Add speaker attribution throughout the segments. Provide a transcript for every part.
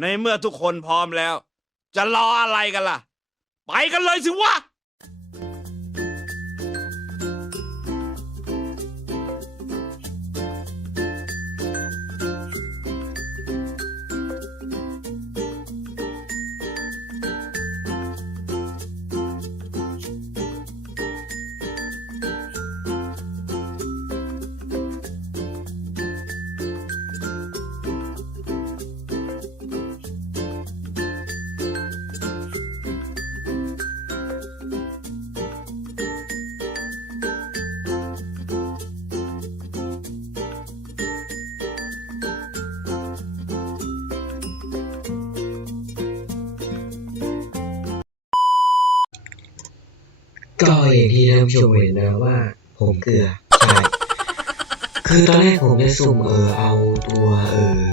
Speaker 1: ในเมื่อทุกคนพร้อมแล้ว จะรออะไรกันล่ะ ไปกันเลยสิวะ
Speaker 2: ก็อย่างที่ท่านผู้ชมเห็นนะว่า ผมเกลือใช่คือตอนแรกผมจะสุ่มเออเอาตัวเออ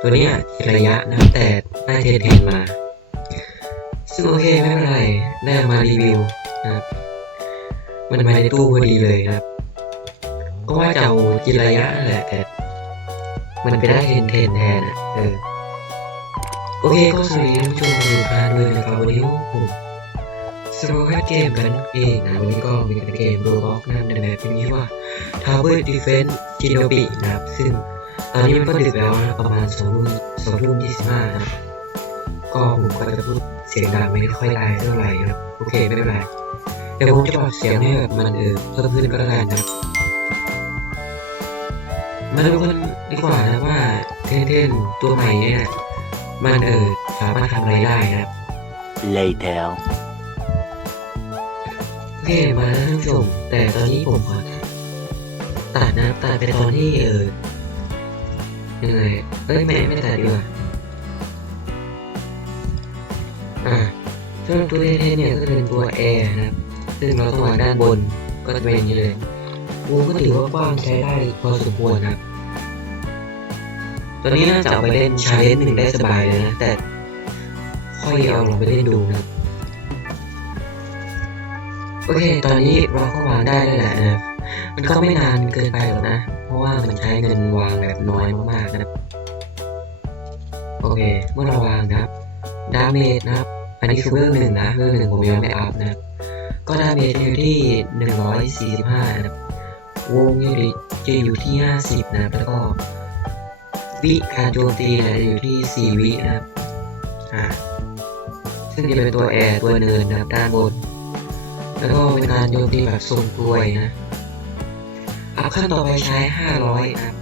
Speaker 2: ตัวเนี้ยระยะนะแต่ได้เทนเทนมา ซึ่งโอเคไม่เป็นไรได้มารีวิวนะครับมันมาในตู้พอดีเลยนะครับ ก็ว่าจะเอากินระยะนั่นแหละแต่มันไปได้เทนเทนแทนอะเออโอเคก็สวัสดีท่านผู้ชมทุกท่านด้วยนะครับวันนี้ผม สโลแคเกมกันเองนะวันนี้ก็มีเกมโรบ็อกนะในแบบที่มีชื่อว่า Tower Defense g i n o b i นะครับ ซึ่งตอนนี้มันก็ดึกแล้วนะประมาณ2ทุ่ม2ทุ่ม25นะครับก็ผมก็จะพูดเสียงดังไม่ค่อยได้เท่าไหร่นะครับโอเคไม่เป็นไรเดี๋ยวผมจะปรับเสียงให้แบบมันเออเพิ่มขึ้นก็แล้วกันนะมาดูกันดีกว่านะว่าเท่นเทนตัวใหม่เนี่ยมันเออสามารถทำอะไรได้นะครับ
Speaker 3: later
Speaker 2: เคมาแล้วท่านผู้ชม แต่ตอนนี้ผมขอตัดนะตัดไปตอนที่เออยังไงเอ้ยไม่ไม่ตัดดีกว่าอ่าสำหรับตัวเทนเนี่ยก็จะเป็นตัวแอร์นะครับ ซึ่งเราต้องวางด้านบนก็จะเป็นอย่างนี้เลยวงก็ถือว่ากว้างใช้ได้พอสมควรครับตัวนี้น่าจะเอาไปเล่นชาเลนจ์หนึ่งได้สบายเลยนะ แต่ค่อยเอาลองไปเล่นดูนะครับ โอเค ตอนนี้เราก็วางได้แล้วแหละนะครับ มันก็ไม่นานเกินไปหรอกนะ เพราะว่ามันใช้เงินวางแบบน้อยมากๆนะครับ โอเค เมื่อเราวางนะครับ ดาเมจนะครับ อันนี้คือเวลหนึ่งนะเวลหนึ่งผมยังไม่อัพนะครับ ก็ดาเมจอยู่ที่หนึ่งร้อยสี่สิบห้านะครับ วงจะอยู่ที่ห้าสิบนะครับ แล้วก็ วิการโจมตีนะอยู่ที่สี่วินะครับ อ่า ซึ่งจะเป็นตัวแอร์ตัวเนินนะครับด้านบน แล้วก็เป็นการโยนตีแบบทรงกลวยนะ อัพขั้นต่อไปใช้ 500 ครับ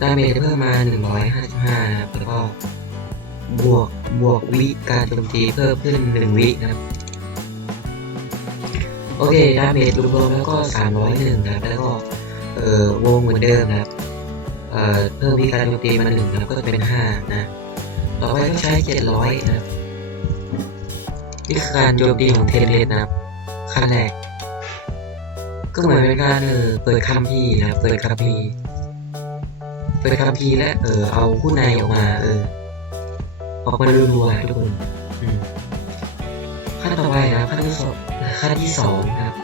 Speaker 2: ดาเมจเพิ่มมา 155 นะครับ แล้วก็บวกบวกวิการโจมตีเพิ่มขึ้น 1 วินะครับ โอเค ดาเมจรวมๆแล้วก็ 301นะครับ แล้วก็ เอ่อ วงเหมือนเดิมนะครับ เอ่อ เพิ่มวิการโจมตีมา1นะครับ ก็จะเป็น 5 นะ ต่อไปก็ใช้ 700 นะครับ นี่คือการโจมตีของเทเลสนะครับ ขั้นแรก ก็เหมือนเป็นการเออเปิดคัมภีร์นะเปิดคัมภีร์เปิดคัมภีร์และเออเอาผู้ในออกมา เออออกมารัวๆทุกคนขั้นต่อไปนะขั้นที่สองขั้นที่สองนะครับ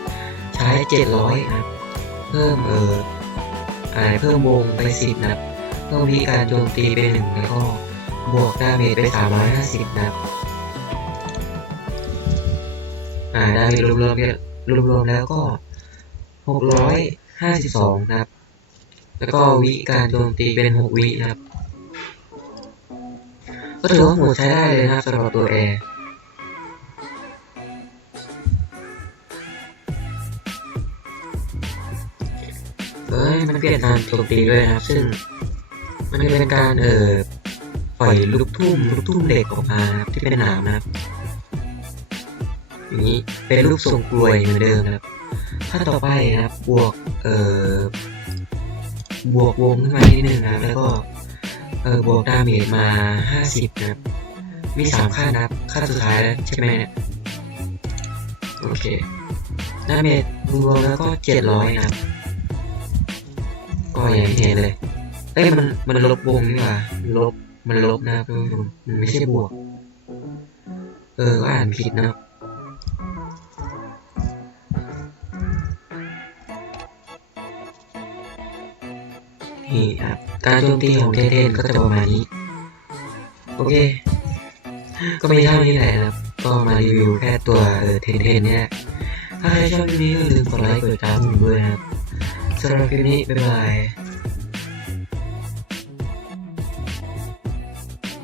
Speaker 2: ใช้เจ็ดร้อยนะครับ เพิ่มเอออะไรเพิ่มวงไปสิบนะครับเพิ่มวิธีการโจมตีไปหนึ่งแล้วก็บวกดาเมจไปสามร้อยห้าสิบนะครับ อ่าได้รวมรวมๆรวมรวมๆแล้วก็หกร้อยห้าสิบสองนะครับ แล้วก็วิการโจมตีเป็นหกวินะครับ ก็ถือว่าหมดใช้ได้เลยนะครับสำหรับตัวแอร์เฮ้ยมันเปลี่ยนการโจมตีด้วยนะครับ ซึ่งมันเป็นการเอ่อปล่อยลูกทุ่มลูกทุ่มเหล็กออกมาที่เป็นหนามนะครับ อย่างนี้เป็นรูปทรงกลวยเหมือนเดิมนะครับ ถ้าต่อไปนะครับบวกเอ่อบวกวงขึ้นมานิดนึงนะครับ แล้วก็เอ่อบวกดาเมจมา 50 นะครับ มีสามขั้นนะครับขั้นสุดท้ายแล้วใช่ไหมเนี่ยโอเคดาเมจรวมแล้วก็ 700 นะครับ ก็อย่างที่เห็นเลยเอ้ยมันมันลบวงนี่หว่าลบมันลบนะครับมันไม่ใช่บวก เออก็อ่านผิดนะ นี่ครับการโจมตีของเทเทนก็จะประมาณนี้ โอเค ก็ไม่เท่านี้แหละครับ ก็มารีวิวแค่ตัวเทนเทนเนี่ย ถ้าใครชอบคลิปนี้ก็อย่าลืมกดไลค์กดติดตามด้วยนะครับสำหรับคลิปนี้บ๊ายบาย